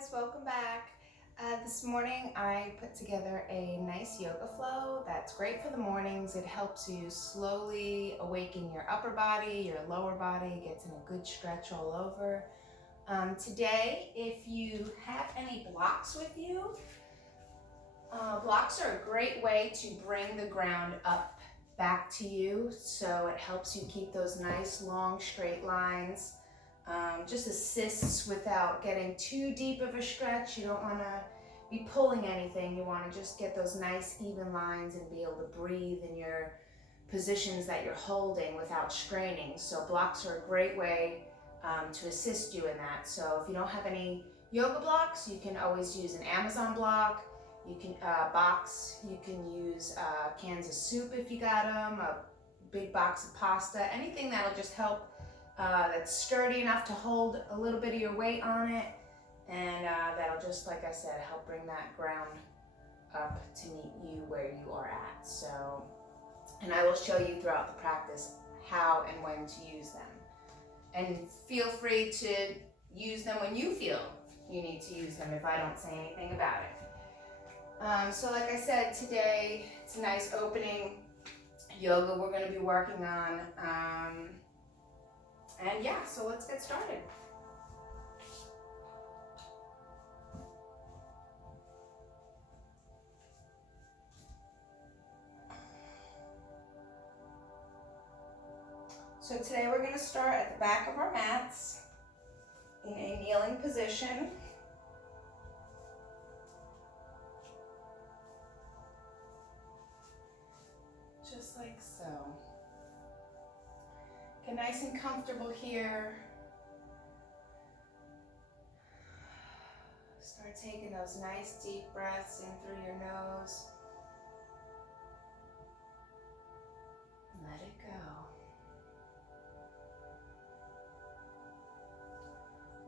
guys, welcome back. This morning I put together a nice yoga flow that's great for the mornings. It helps you slowly awaken your upper body, your lower body, gets in a good stretch all over. Today, if you have any blocks with you, blocks are a great way to bring the ground up back to you, so it helps you keep those nice long straight lines. Just assists without getting too deep of a stretch. You don't want to be pulling anything. You want to just get those nice even lines and be able to breathe in your positions that you're holding without straining. So blocks are a great way to assist you in that. So if you don't have any yoga blocks, you can always use an Amazon block. You can box. You can use cans of soup if you got them, a big box of pasta, anything that'll just help. That's sturdy enough to hold a little bit of your weight on it, and that'll just, like I said, help bring that ground up to meet you where you are at. So, and I will show you throughout the practice how and when to use them. And feel free to use them when you feel you need to use them if I don't say anything about it. So like I said, today it's a nice opening yoga we're going to be working on. And yeah, so let's get started. So today we're going to start at the back of our mats in a kneeling position. Just like so. Get nice and comfortable here. Start taking those nice deep breaths in through your nose. Let it go.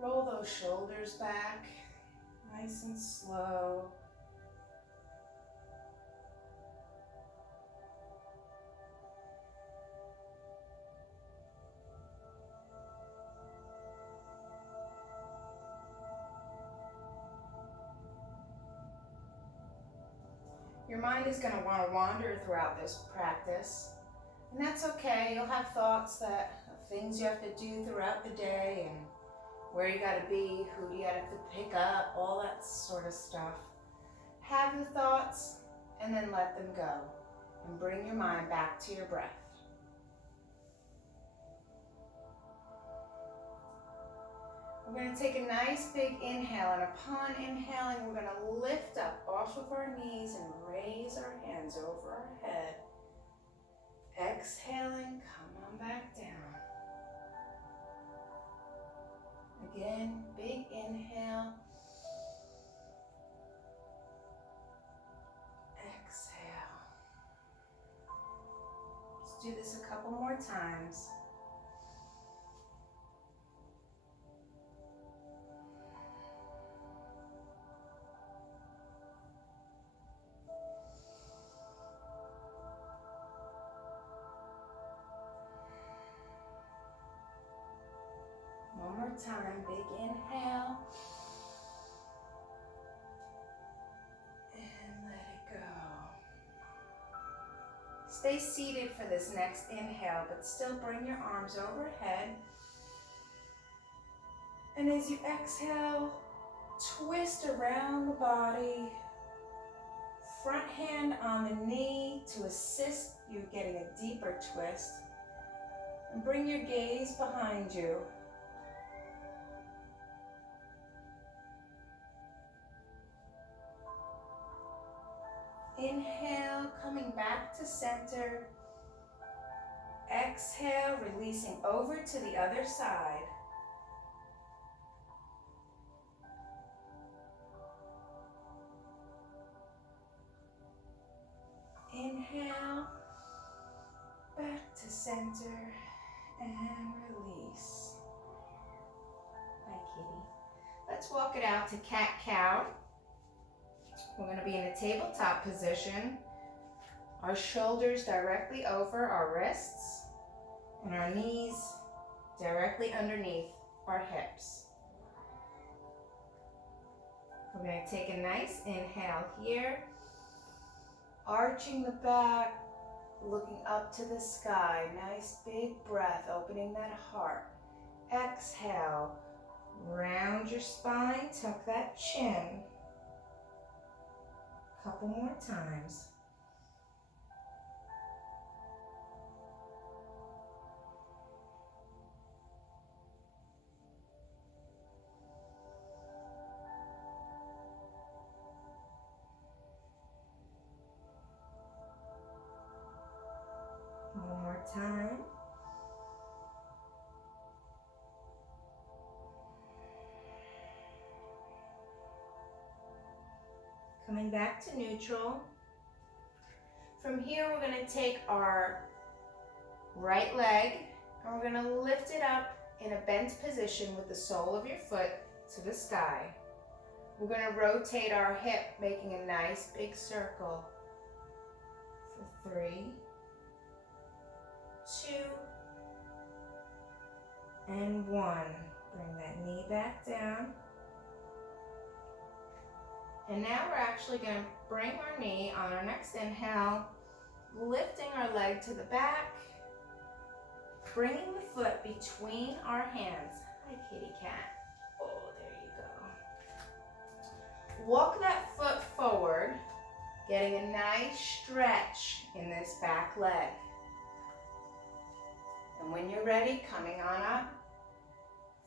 Roll those shoulders back, nice and slow. Your mind is going to want to wander throughout this practice, and that's okay. You'll have thoughts of things you have to do throughout the day and where you got to be, who you got to pick up, all that sort of stuff. Have the thoughts and then let them go and bring your mind back to your breath. We're going to take a nice big inhale, and upon inhaling, we're going to lift up off of our knees and raise our hands over our head. Exhaling, come on back down. Again, big inhale. Exhale. Let's do this a couple more times. One more time, big inhale. And let it go. Stay seated for this next inhale, but still bring your arms overhead. And as you exhale, twist around the body. Front hand on the knee to assist you getting a deeper twist. And bring your gaze behind you. Inhale, coming back to center. Exhale, releasing over to the other side. Inhale, back to center, and release. Hi, kitty. Let's walk it out to cat-cow. We're going to be in a tabletop position. Our shoulders directly over our wrists and our knees directly underneath our hips. We're going to take a nice inhale here, arching the back, looking up to the sky. Nice big breath, opening that heart. Exhale, round your spine, tuck that chin. Couple more times. One more time. Coming back to neutral. From here, we're going to take our right leg and we're going to lift it up in a bent position with the sole of your foot to the sky. We're going to rotate our hip, making a nice big circle for 3, 2, and 1. Bring that knee back down. And now we're actually going to bring our knee on our next inhale, lifting our leg to the back, bringing the foot between our hands. Hi, kitty cat. Oh, there you go. Walk that foot forward, getting a nice stretch in this back leg. And when you're ready, coming on up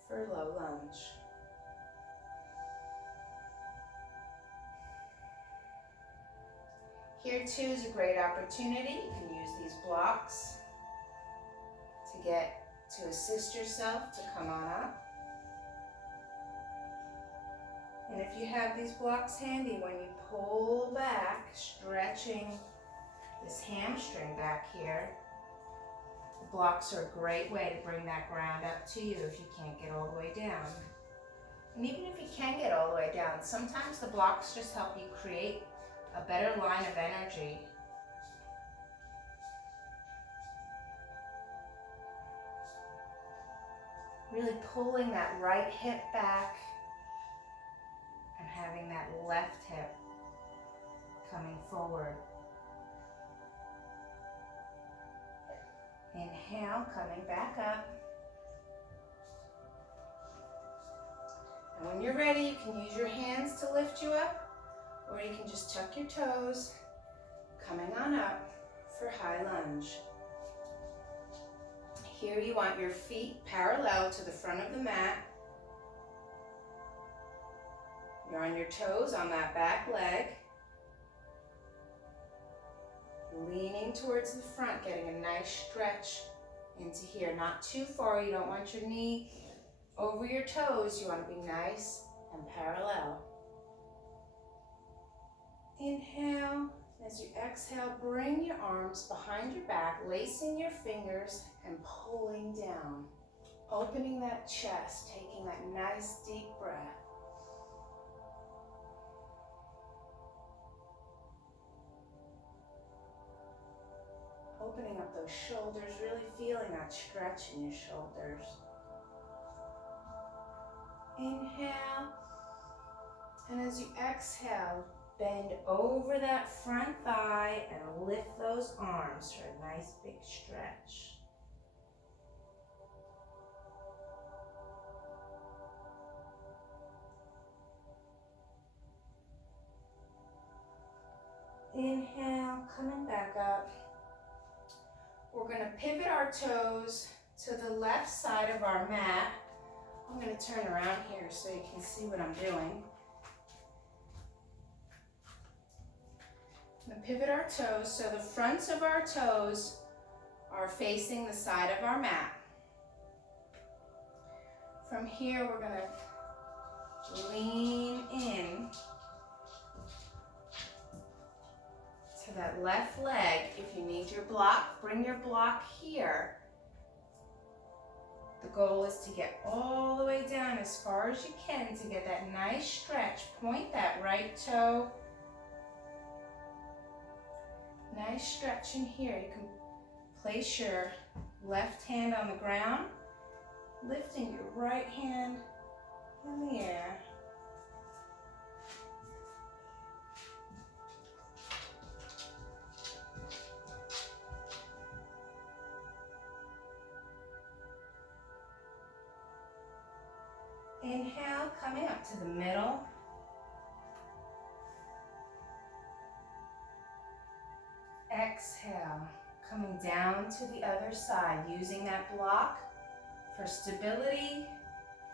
for low lunge. Here too is a great opportunity. You can use these blocks to assist yourself to come on up. And if you have these blocks handy, when you pull back, stretching this hamstring back here, the blocks are a great way to bring that ground up to you if you can't get all the way down. And even if you can get all the way down, sometimes the blocks just help you create a better line of energy. Really pulling that right hip back and having that left hip coming forward. Inhale, coming back up. And when you're ready, you can use your hands to lift you up, or you can just tuck your toes, coming on up for high lunge. Here you want your feet parallel to the front of the mat. You're on your toes on that back leg. Leaning towards the front, getting a nice stretch into here. Not too far, you don't want your knee over your toes. You want to be nice and parallel. Inhale. As you exhale, bring your arms behind your back, lacing your fingers and pulling down. Opening that chest, taking that nice deep breath. Opening up those shoulders, really feeling that stretch in your shoulders. Inhale. And as you exhale, bend over that front thigh and lift those arms for a nice big stretch. Inhale, coming back up. We're going to pivot our toes to the left side of our mat. I'm going to turn around here so you can see what I'm doing. I'm going to pivot our toes so the fronts of our toes are facing the side of our mat. From here, we're going to lean in to that left leg. If you need your block, bring your block here. The goal is to get all the way down as far as you can to get that nice stretch. Point that right toe. Nice stretch in here. You can place your left hand on the ground, lifting your right hand in the air. to the middle. Exhale, coming down to the other side, using that block for stability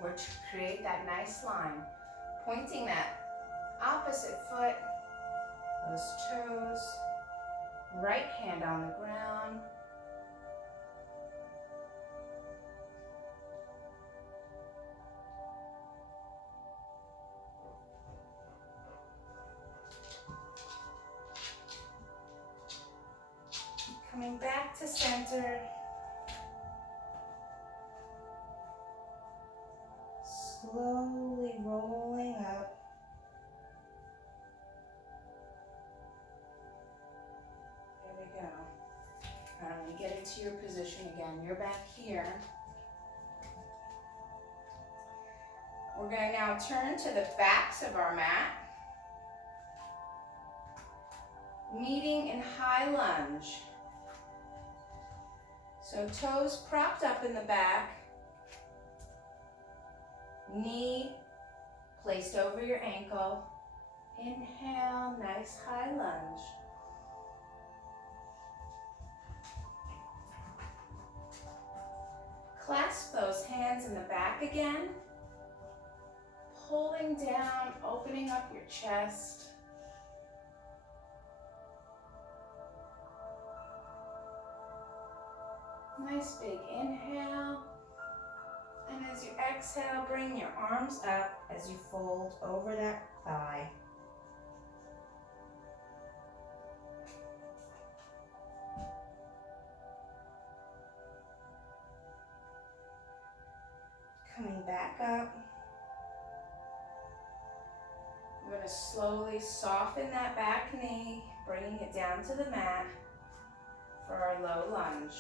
or to create that nice line. Pointing that opposite foot, those toes, right hand on the ground. Coming back to center. Slowly rolling up. There we go. All right, when you get into your position again, you're back here. We're going to now turn to the backs of our mat, meeting in high lunge. So toes propped up in the back, knee placed over your ankle. Inhale, nice high lunge. Clasp those hands in the back again, pulling down, opening up your chest. Nice big inhale. And as you exhale, bring your arms up as you fold over that thigh. Coming back up. We're going to slowly soften that back knee, bringing it down to the mat for our low lunge.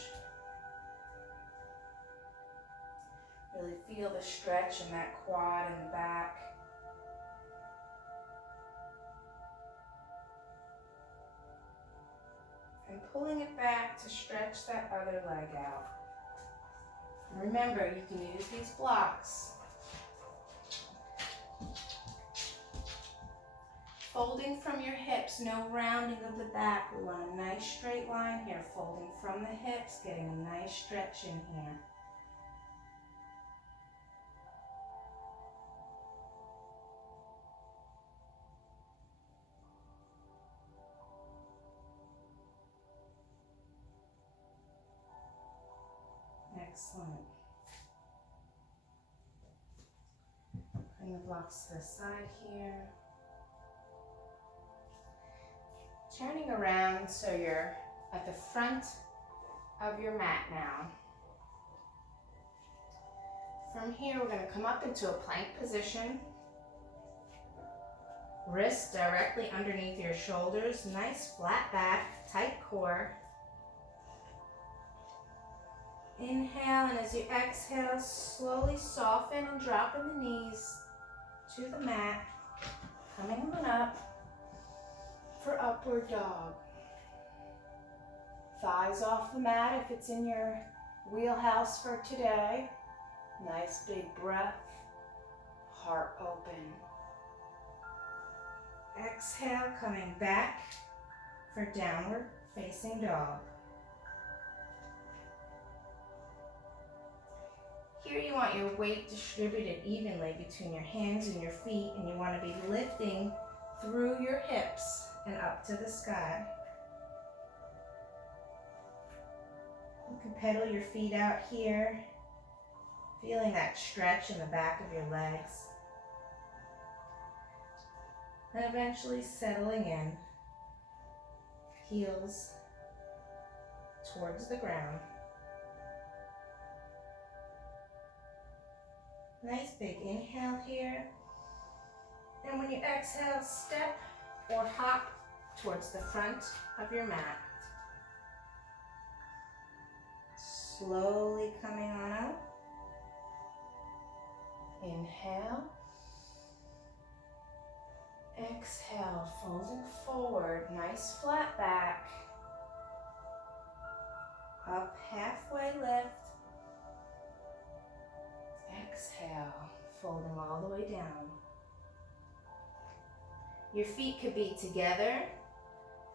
Really feel the stretch in that quad in the back. And pulling it back to stretch that other leg out. And remember, you can use these blocks. Folding from your hips, no rounding of the back. We want a nice straight line here. Folding from the hips, getting a nice stretch in here. Excellent. Bring the blocks to the side here. Turning around so you're at the front of your mat now. From here, we're going to come up into a plank position. Wrists directly underneath your shoulders. Nice flat back, tight core. Inhale, and as you exhale, slowly soften and dropping the knees to the mat. Coming on up for upward dog. Thighs off the mat if it's in your wheelhouse for today. Nice big breath. Heart open. Exhale, coming back for downward facing dog. Here you want your weight distributed evenly between your hands and your feet, and you want to be lifting through your hips and up to the sky. You can pedal your feet out here, feeling that stretch in the back of your legs. And eventually settling in, heels towards the ground. Nice big inhale here. And when you exhale, step or hop towards the front of your mat. Slowly coming on up. Inhale. Exhale, folding forward, nice flat back. Up halfway lift. Exhale, folding all the way down. Your feet could be together.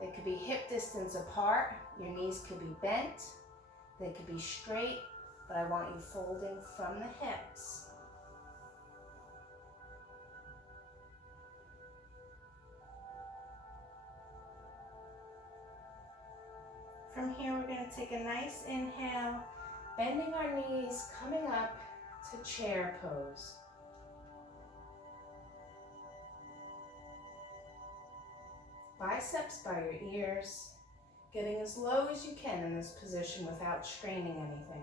They could be hip distance apart. Your knees could be bent. They could be straight, but I want you folding from the hips. From here, we're going to take a nice inhale, bending our knees, coming up to chair pose. Biceps by your ears, getting as low as you can in this position without straining anything.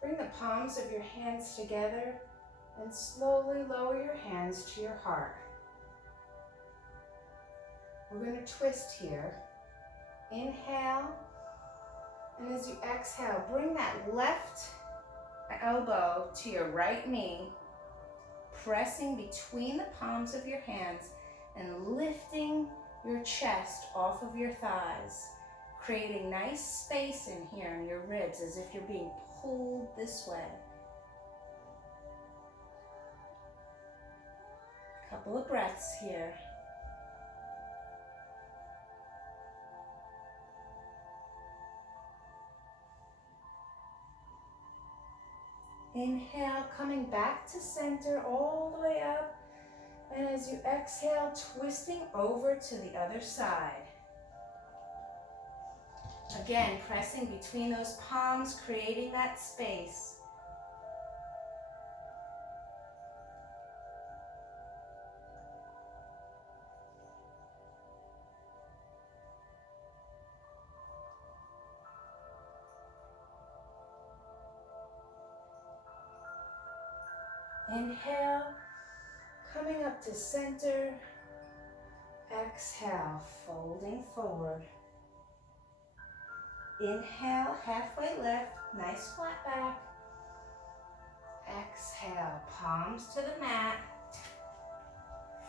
Bring the palms of your hands together and slowly lower your hands to your heart. We're going to twist here. Inhale, and as you exhale, bring that left elbow to your right knee, pressing between the palms of your hands and lifting your chest off of your thighs, creating nice space in here in your ribs as if you're being pulled this way. Couple of breaths here. Inhale, coming back to center all the way up. And as you exhale, twisting over to the other side. Again, pressing between those palms, creating that space. Inhale, coming up to center. Exhale, folding forward. Inhale, halfway lift, nice flat back. Exhale, palms to the mat,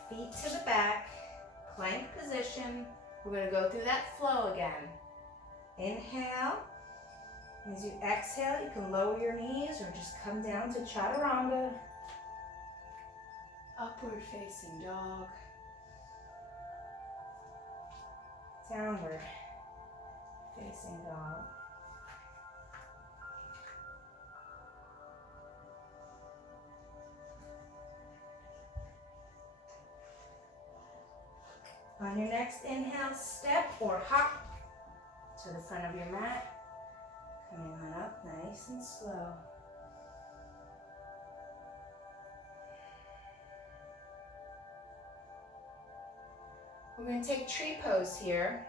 feet to the back, plank position. We're going to go through that flow again. Inhale. As you exhale, you can lower your knees or just come down to chaturanga. Upward facing dog. Downward facing dog. On your next inhale, step or hop to the front of your mat. Coming on up nice and slow. We're going to take tree pose here.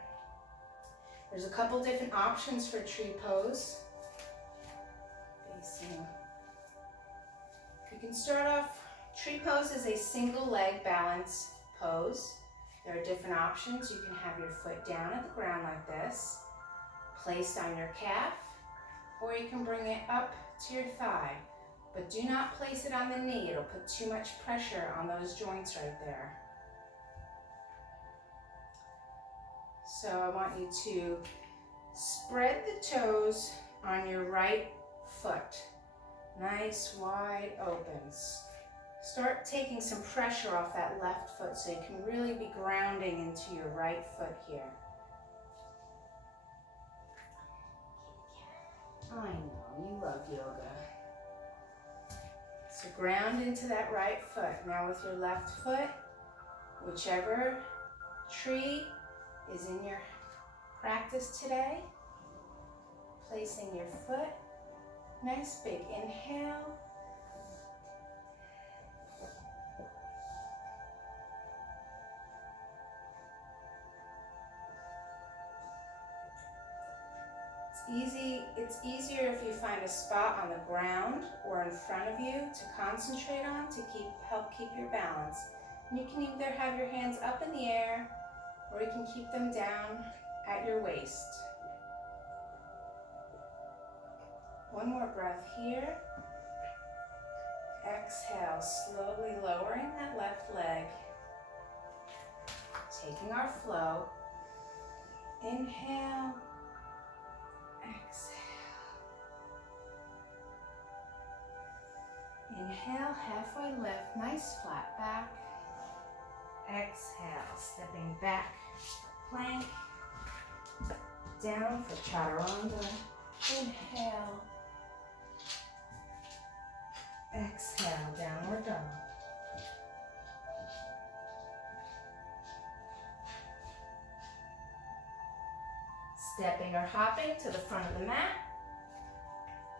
There's a couple different options for tree pose. Facing. You can start off, tree pose is a single leg balance pose. There are different options. You can have your foot down at the ground like this, placed on your calf, or you can bring it up to your thigh. But do not place it on the knee. It'll put too much pressure on those joints right there. So I want you to spread the toes on your right foot. Nice, wide opens. Start taking some pressure off that left foot so you can really be grounding into your right foot here. I know, you love yoga. So ground into that right foot. Now with your left foot, whichever tree is in your practice today, placing your foot, nice big inhale. It's easier if you find a spot on the ground or in front of you to concentrate on to help keep your balance. And you can either have your hands up in the air or you can keep them down at your waist. One more breath here. Exhale, slowly lowering that left leg. Taking our flow. Inhale. Exhale. Inhale, halfway lift, nice flat back. Exhale, stepping back, plank. Down for chaturanga. Inhale. Exhale, downward dog. Stepping or hopping to the front of the mat.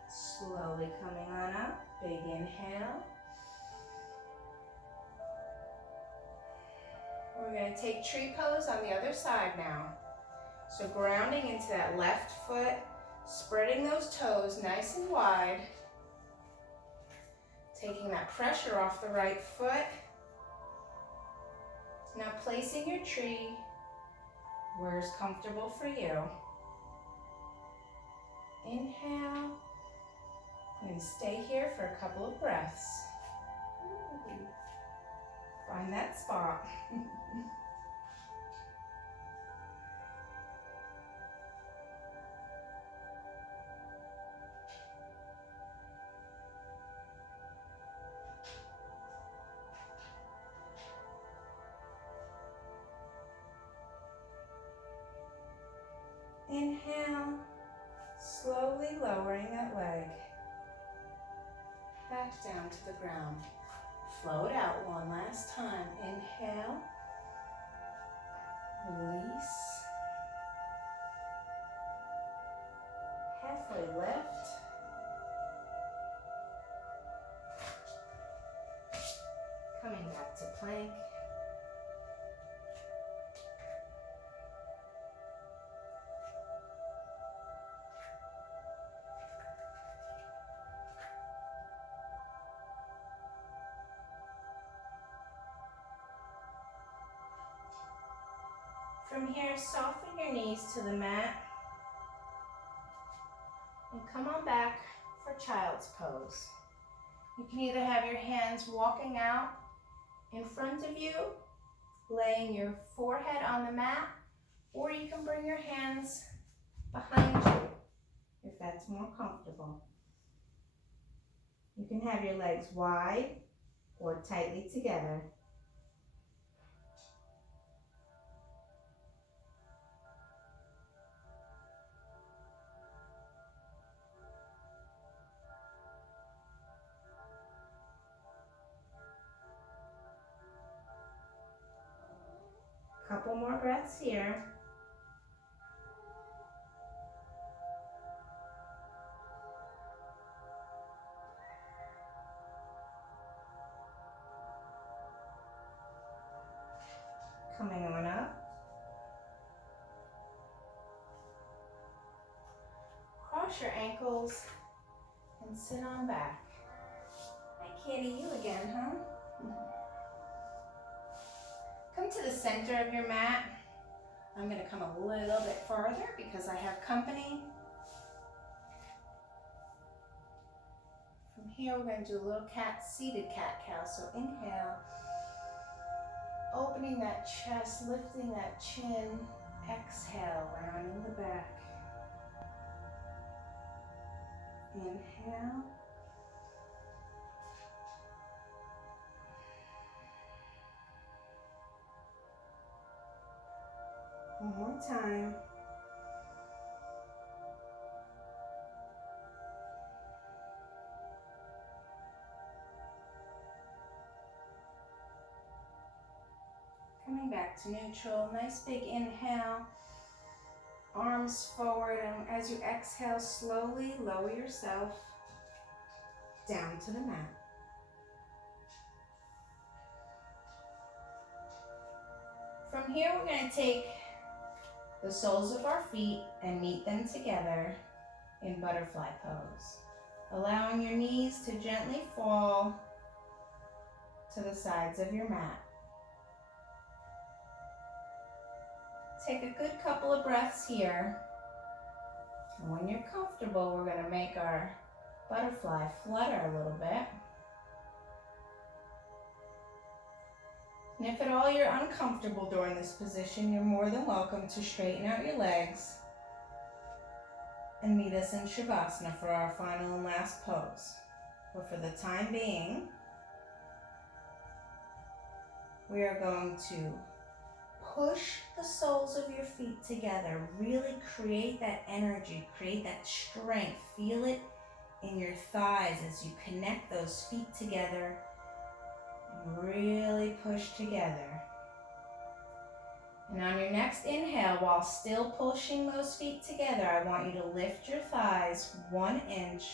Slowly coming on up. Big inhale. We're going to take tree pose on the other side now. So grounding into that left foot, spreading those toes nice and wide. Taking that pressure off the right foot. Now placing your tree where is comfortable for you. Inhale, and stay here for a couple of breaths. Find that spot. Inhale, slowly lowering that leg back down to the ground. Float out one last time. Inhale, release, halfway lift, coming back to plank. From here, soften your knees to the mat and come on back for child's pose. You can either have your hands walking out in front of you, laying your forehead on the mat, or you can bring your hands behind you if that's more comfortable. You can have your legs wide or tightly together. Couple more breaths here. Coming on up. Cross your ankles and sit on back. Hi Kitty, you again, huh? Come to the center of your mat. I'm going to come a little bit farther because I have company. From here, we're going to do a little seated cat-cow. So inhale, opening that chest, lifting that chin. Exhale, rounding the back. Inhale. One more time. Coming back to neutral. Nice big inhale. Arms forward, and as you exhale, slowly lower yourself down to the mat. From here, we're going to take the soles of our feet and meet them together in butterfly pose, allowing your knees to gently fall to the sides of your mat. Take a good couple of breaths here, and when you're comfortable, we're going to make our butterfly flutter a little bit. And if at all you're uncomfortable during this position, you're more than welcome to straighten out your legs and meet us in Shavasana for our final and last pose. But for the time being, we are going to push the soles of your feet together. Really create that energy, create that strength. Feel it in your thighs as you connect those feet together and really push together. And on your next inhale, while still pushing those feet together, I want you to lift your thighs 1 inch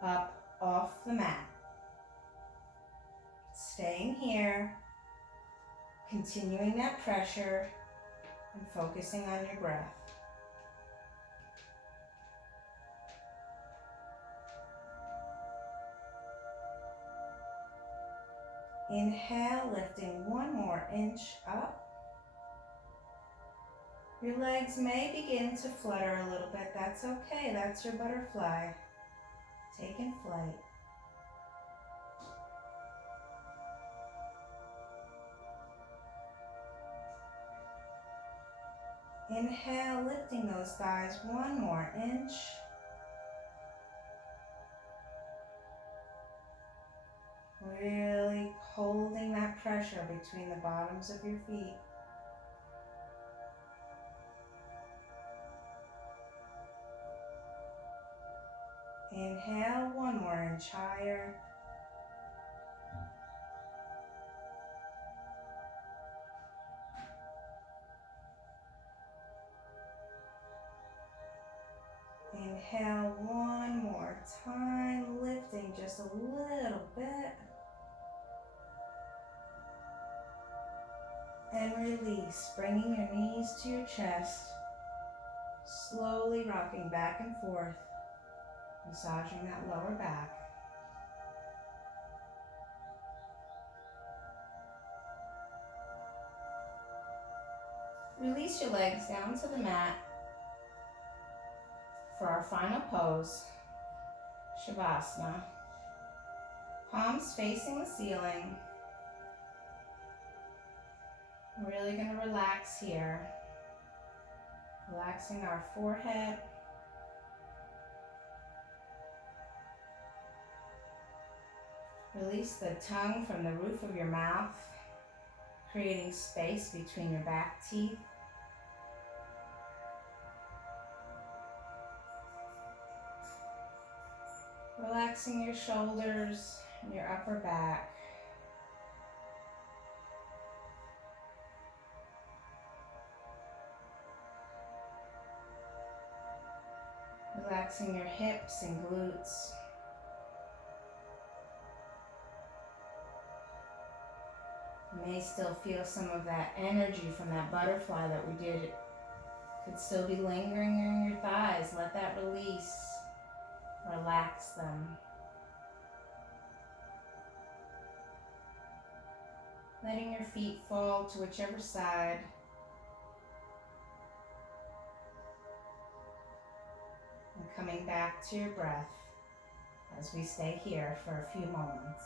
up off the mat. Staying here, continuing that pressure and focusing on your breath. Inhale, lifting 1 more inch up. Your legs may begin to flutter a little bit. That's okay. That's your butterfly taking flight. Inhale, lifting those thighs 1 more inch. Really holding that pressure between the bottoms of your feet. Inhale, 1 more inch higher. Inhale 1 more time, lifting just a little bit. And release, bringing your knees to your chest, slowly rocking back and forth, massaging that lower back. Release your legs down to the mat for our final pose, Shavasana. Palms facing the ceiling. We're really going to relax here. Relaxing our forehead. Release the tongue from the roof of your mouth, creating space between your back teeth. Relaxing your shoulders and your upper back. Relaxing your hips and glutes. You may still feel some of that energy from that butterfly that we did. It could still be lingering in your thighs. Let that release. Relax them. Letting your feet fall to whichever side. And coming back to your breath as we stay here for a few moments.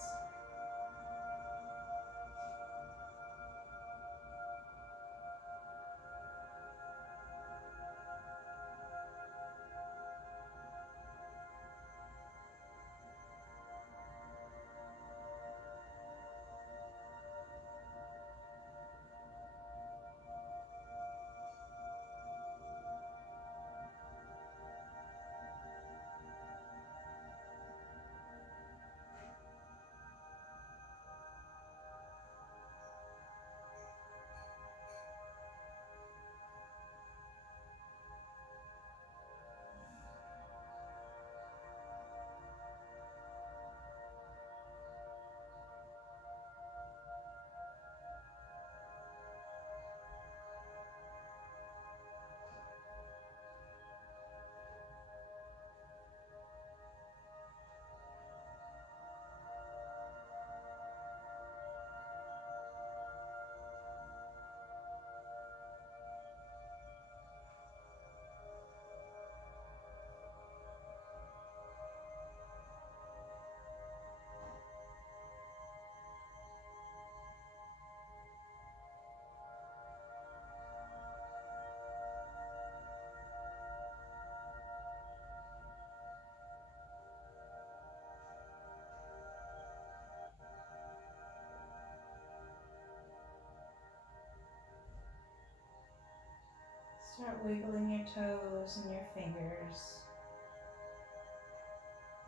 wiggling your toes and your fingers.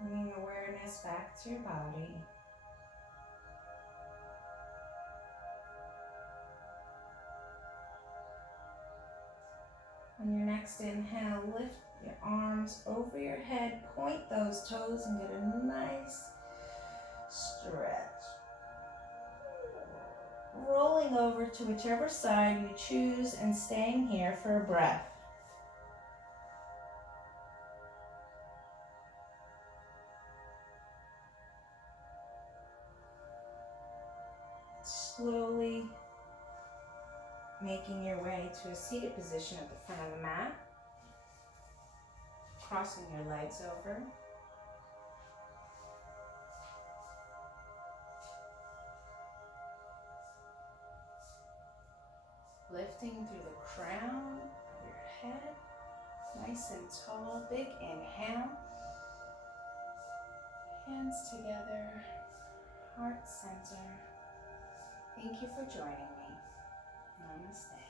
Bringing awareness back to your body. On your next inhale, lift your arms over your head, point those toes and get a nice stretch. Rolling over to whichever side you choose and staying here for a breath. Slowly making your way to a seated position at the front of the mat. Crossing your legs over. Lifting through the crown of your head. Nice and tall. Big inhale. Hands together. Heart center. Thank you for joining me. Namaste.